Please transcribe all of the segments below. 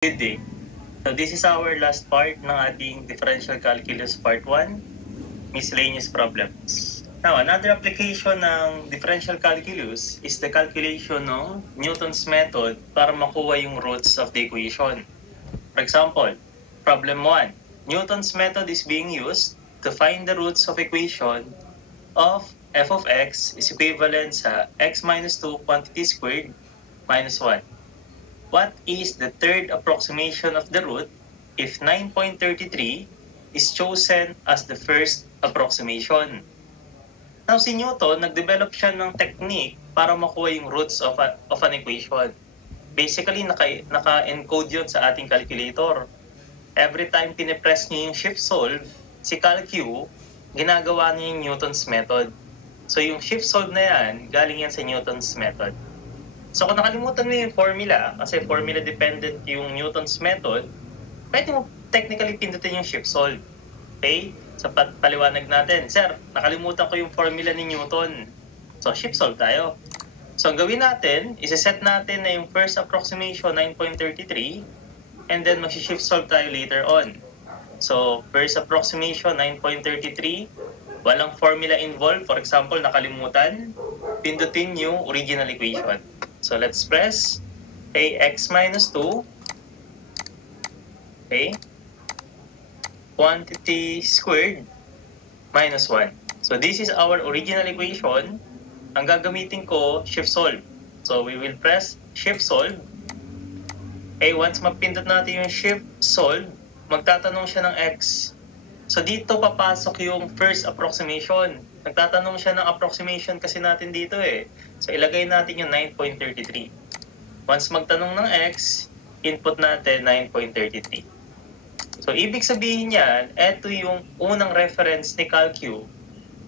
Good day. So this is our last part ng ating differential calculus part 1, miscellaneous problems. Now, another application ng differential calculus is the calculation ng Newton's method para makuha yung roots of the equation. For example, problem 1. Newton's method is being used to find the roots of equation of f of x is equivalent sa x minus 2 quantity squared minus 1. What is the third approximation of the root if 9.33 is chosen as the first approximation? Now, si Newton, nag-develop siya ng technique para makuha yung roots of an equation. Basically, naka-encode yun sa ating calculator. Every time pinipress niya yung shift solve, si CalQ, ginagawa niya yung Newton's method. So, yung shift solve na yan, galing yan sa Newton's method. So kung nakalimutan mo yung formula, kasi formula dependent yung Newton's method, pwede mo technically pindutin yung shift solve. Okay? So paliwanag natin, sir, nakalimutan ko yung formula ni Newton. So shift solve tayo. So ang gawin natin, isa-set natin na yung first approximation 9.33 and then mag-shift solve tayo later on. So first approximation 9.33, walang formula involved. For example, nakalimutan, pindutin yung original equation. So let's press x minus 2, okay, quantity squared minus 1. So this is our original equation. Ang gagamitin ko, shift solve. So we will press shift solve. Okay, once mapindot natin yung shift solve, magtatanong siya ng x. So dito papasok yung first approximation. Nagtatanong siya ng approximation kasi natin dito eh. So ilagay natin yung 9.33. Once magtanong ng x, input natin 9.33. So ibig sabihin yan, eto yung unang reference ni CalQ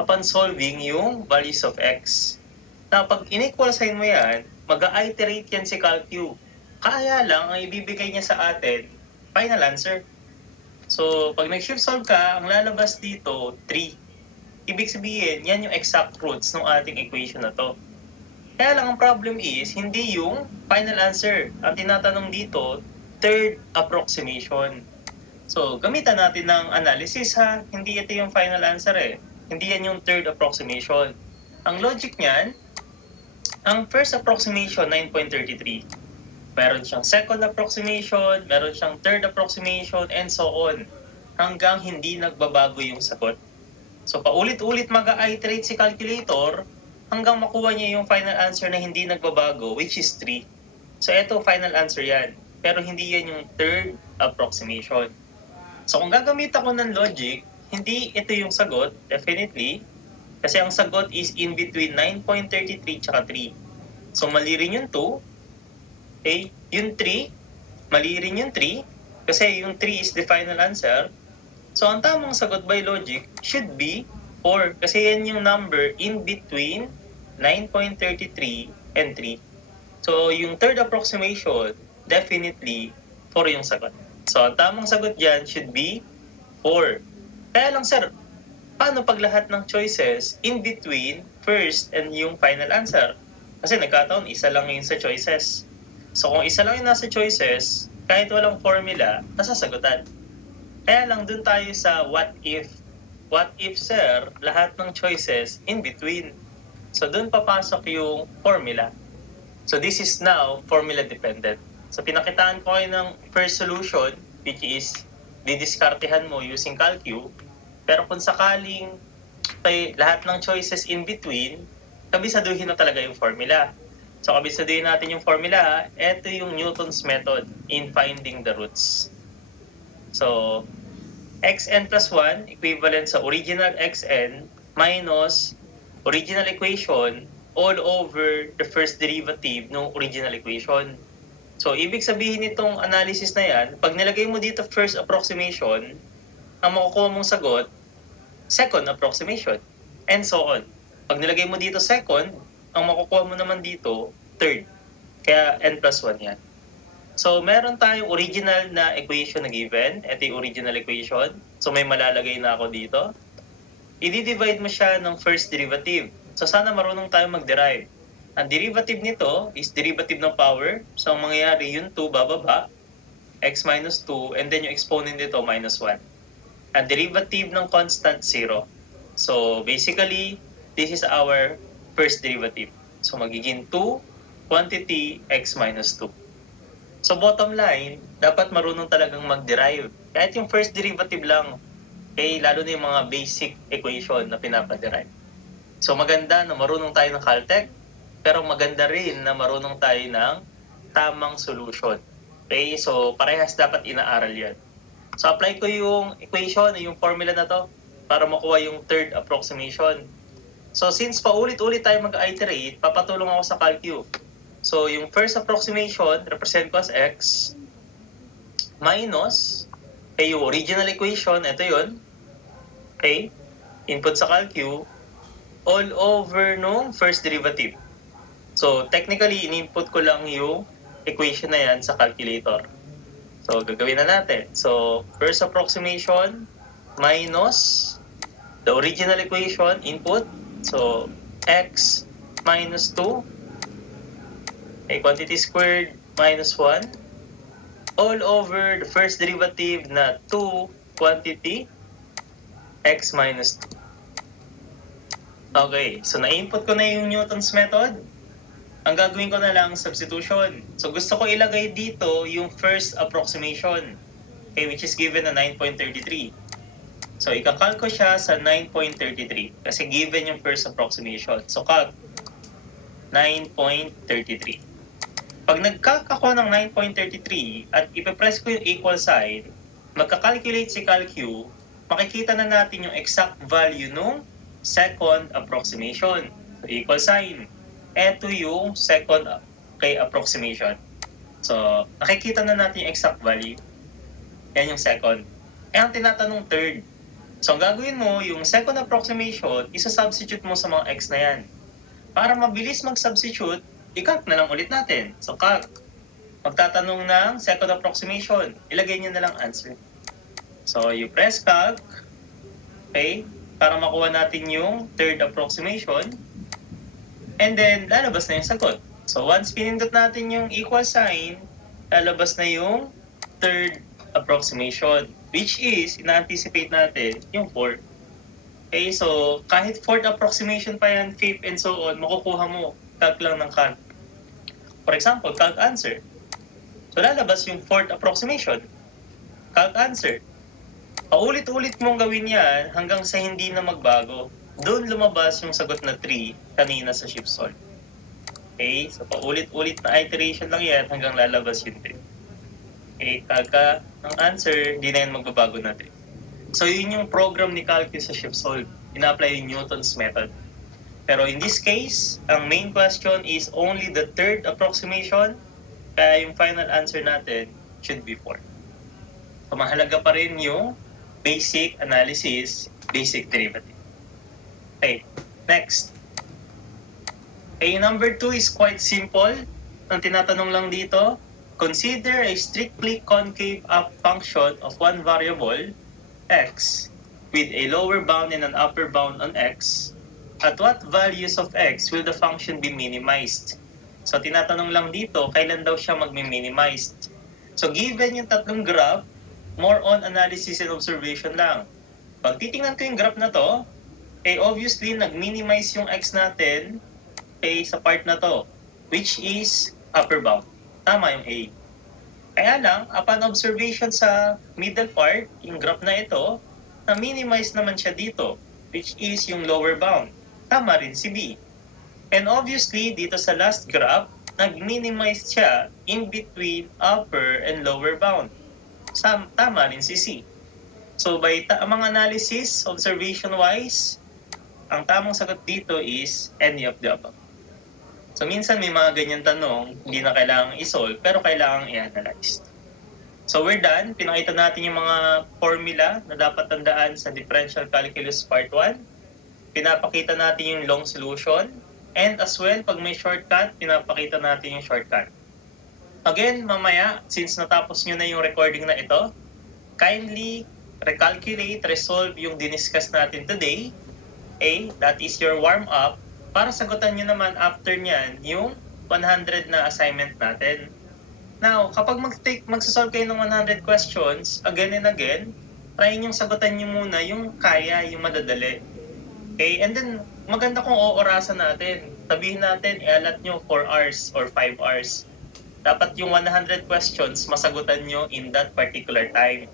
upon solving yung values of x. Now pag in-equal sign mo yan, mag-iterate yan si CalQ. Kaya lang, ang ibibigay niya sa atin, final answer. So pag nag-shift solve ka, ang lalabas dito, 3. Ibig sabihin, yan yung exact roots ng ating equation na to. Kaya lang ang problem is, hindi yung final answer. Ang tinatanong dito, third approximation. So, gamitan natin ng analysis ha. Hindi ito yung final answer eh. Hindi yan yung third approximation. Ang logic niyan, ang first approximation, 9.33. Meron siyang second approximation, meron siyang third approximation, and so on. Hanggang hindi nagbabago yung sagot. So, paulit-ulit mag-iterate si calculator hanggang makuha niya yung final answer na hindi nagbabago, which is 3. So, eto, final answer yan. Pero hindi yan yung third approximation. So, kung gagamit ako ng logic, hindi ito yung sagot, definitely. Kasi ang sagot is in between 9.33 tsaka 3. So, mali rin yung 2. Okay? Yung 3, mali rin yung 3. Kasi yung 3 is the final answer. So, ang tamang sagot by logic should be 4. Kasi yan yung number in between 9.33 and 3. So, yung third approximation, definitely 4 yung sagot. So, ang tamang sagot dyan should be 4. Kaya lang, sir, paano pag lahat ng choices in between first and yung final answer? Kasi nagkataon, isa lang yung sa choices. So, kung isa lang yung nasa choices, kahit walang formula, nasasagutan. Kaya lang dun tayo sa what if. What if, sir, lahat ng choices in between. So dun papasok yung formula. So this is now formula dependent. So pinakitaan ko kayo ng first solution, which is didiskartehan mo using CalQ. Pero kung sakaling lahat ng choices in between, kabisaduhin na talaga yung formula. So kabisaduhin natin yung formula, ito yung Newton's method in finding the roots. So, xn plus 1 equivalent sa original xn minus original equation all over the first derivative ng original equation. So, ibig sabihin nitong analysis na yan, pag nilagay mo dito first approximation, ang makukuha mong sagot, second approximation, and so on. Pag nilagay mo dito second, ang makukuha mo naman dito, third. Kaya n plus 1 yan. So, meron tayong original na equation na given. Ito yung original equation. So, may malalagay na ako dito. I-divide mo siya ng first derivative. So, sana marunong tayo mag-derive. Ang derivative nito is derivative ng power. So, ang mangyayari, yung 2 bababa. x minus 2, and then yung exponent nito, minus 1. Ang derivative ng constant, 0. So, basically, this is our first derivative. So, magiging 2 quantity x minus 2. So, bottom line, dapat marunong talagang mag-derive. Kahit yung first derivative lang, okay, lalo na yung mga basic equation na pinapa-derive. So, maganda na marunong tayo ng Caltech, pero maganda rin na marunong tayo ng tamang solution. Okay, so parehas dapat inaaral yan. So, apply ko yung equation, yung formula na to, para makuha yung third approximation. So, since paulit-ulit tayo mag-iterate, papatulong ako sa Calcu. So, yung first approximation, represent ko as x, minus, okay, yung original equation, ito yun, okay, input sa Calcu, all over nung first derivative. So, technically, in-input ko lang yung equation na yan sa calculator. So, gagawin na natin. So, first approximation minus the original equation, input. So, x minus 2, okay, quantity squared minus 1, all over the first derivative na 2 quantity x minus 2. Okay, so na-input ko na yung Newton's method. Ang gagawin ko na lang, substitution. So gusto ko ilagay dito yung first approximation, okay, which is given na 9.33. So ikakalk ko siya sa 9.33 kasi given yung first approximation. So calc 9.33. Pag nag-calc ako ng 9.33 at ipipress ko yung equal sign, magkakalculate si Calcu, makikita na natin yung exact value nung second approximation. So, equal sign. Ito yung second approximation. So, nakikita na natin yung exact value. Yan yung second. Ang tinatanong third. So, ang gagawin mo, yung second approximation, isa-substitute mo sa mga x na yan. Para mabilis mag-substitute, i-calc na lang ulit natin. So, calc. Magtatanong ng second approximation. Ilagay nyo na lang answer. So, you press calc. Okay? Para makuha natin yung third approximation. And then, lalabas na yung sagot. So, once pinindot natin yung equal sign, lalabas na yung third approximation, which is, ina-anticipate natin, yung fourth. Okay, so, kahit fourth approximation pa yan, fifth, and so on, makukuha mo, calc lang ng calc. For example, calc answer. So, lalabas yung fourth approximation. Calc answer. Paulit-ulit mong gawin yan hanggang sa hindi na magbago. Doon lumabas yung sagot na 3 kanina sa shift solve. Okay? So, paulit-ulit na iteration lang yan hanggang lalabas yung 3. Okay? Kalka ng answer, hindi na yan magbabago na 3. So, yun yung program ni Calcu sa shift solve. Ina-apply yung Newton's method. Pero in this case, ang main question is only the third approximation. Kaya yung final answer natin should be 4. So, mahalaga pa rin yung basic analysis, basic derivative. Okay, next. Okay, number 2 is quite simple. Ang tinatanong lang dito, consider a strictly concave up function of one variable, x, with a lower bound and an upper bound on x. At what values of x will the function be minimized? So, tinatanong lang dito, kailan daw siya magmi-minimized? So, given yung tatlong graph, more on analysis and observation lang. Pag titingnan ko yung graph na to, obviously, nag-minimize yung x natin sa part na to, which is upper bound. Tama yung A. Kaya lang, upon observation sa middle part, yung graph na ito, na-minimize naman siya dito, which is yung lower bound. Tama rin si B. And obviously, dito sa last graph, nag-minimize siya in between upper and lower bound. Tama rin si C. So, by mga analysis, observation-wise, ang tamang sagot dito is any of the above. So, minsan may mga ganyan tanong, hindi na kailangang isolve, pero kailangang i-analyze. So, we're done. Pinakita natin yung mga formula na dapat tandaan sa Differential Calculus Part 1. Pinapakita natin yung long solution. And as well, pag may shortcut, pinapakita natin yung shortcut. Again, mamaya, since natapos nyo na yung recording na ito, kindly recalculate, resolve yung diniscuss natin today. Okay, that is your warm-up. Para sagutan nyo naman after nyan yung 100 na assignment natin. Now, kapag magsasolve kayo ng 100 questions, again and again, try nyo sagutan nyo muna yung kaya, yung madadali. Okay? And then, maganda kung oorasan natin. Sabihin natin, ialat nyo 4 hours or 5 hours. Dapat yung 100 questions, masagutan nyo in that particular time.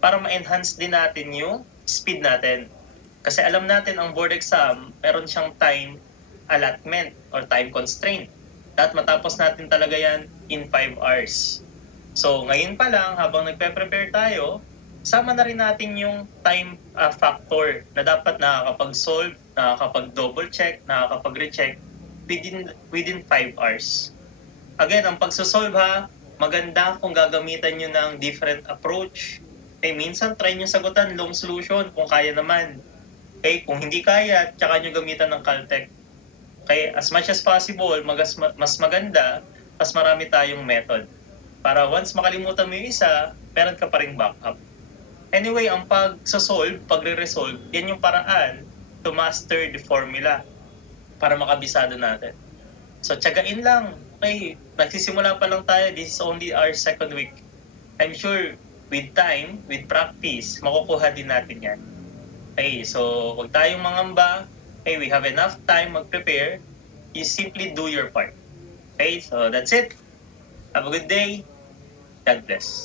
Para ma-enhance din natin yung speed natin. Kasi alam natin, ang board exam, meron siyang time allotment or time constraint. At matapos natin talaga yan in 5 hours. So, ngayon pa lang, habang nagpe-prepare tayo, sama na rin natin yung time factor na dapat nakakapag-solve, nakakapag-double check, nakakapag-recheck within 5 hours. Again, ang pagsosolve ha, maganda kung gagamitan nyo ng different approach. Okay, minsan try nyo sagutan long solution kung kaya naman. Okay, kung hindi kaya, tsaka nyo gamitan ng Caltech. Okay, as much as possible, mas maganda, mas marami tayong method. Para once makalimutan mo yung isa, meron ka pa ring backup. Anyway, ang pag-solve, pagre-resolve, yan yung paraan to master the formula para makabisado natin. So, tiyagain lang. Okay, nagsisimula pa lang tayo. This is only our second week. I'm sure with time, with practice, makukuha din natin yan. Okay, so huwag tayong mangamba. Okay, we have enough time mag-prepare. You simply do your part. Okay, so that's it. Have a good day. God bless.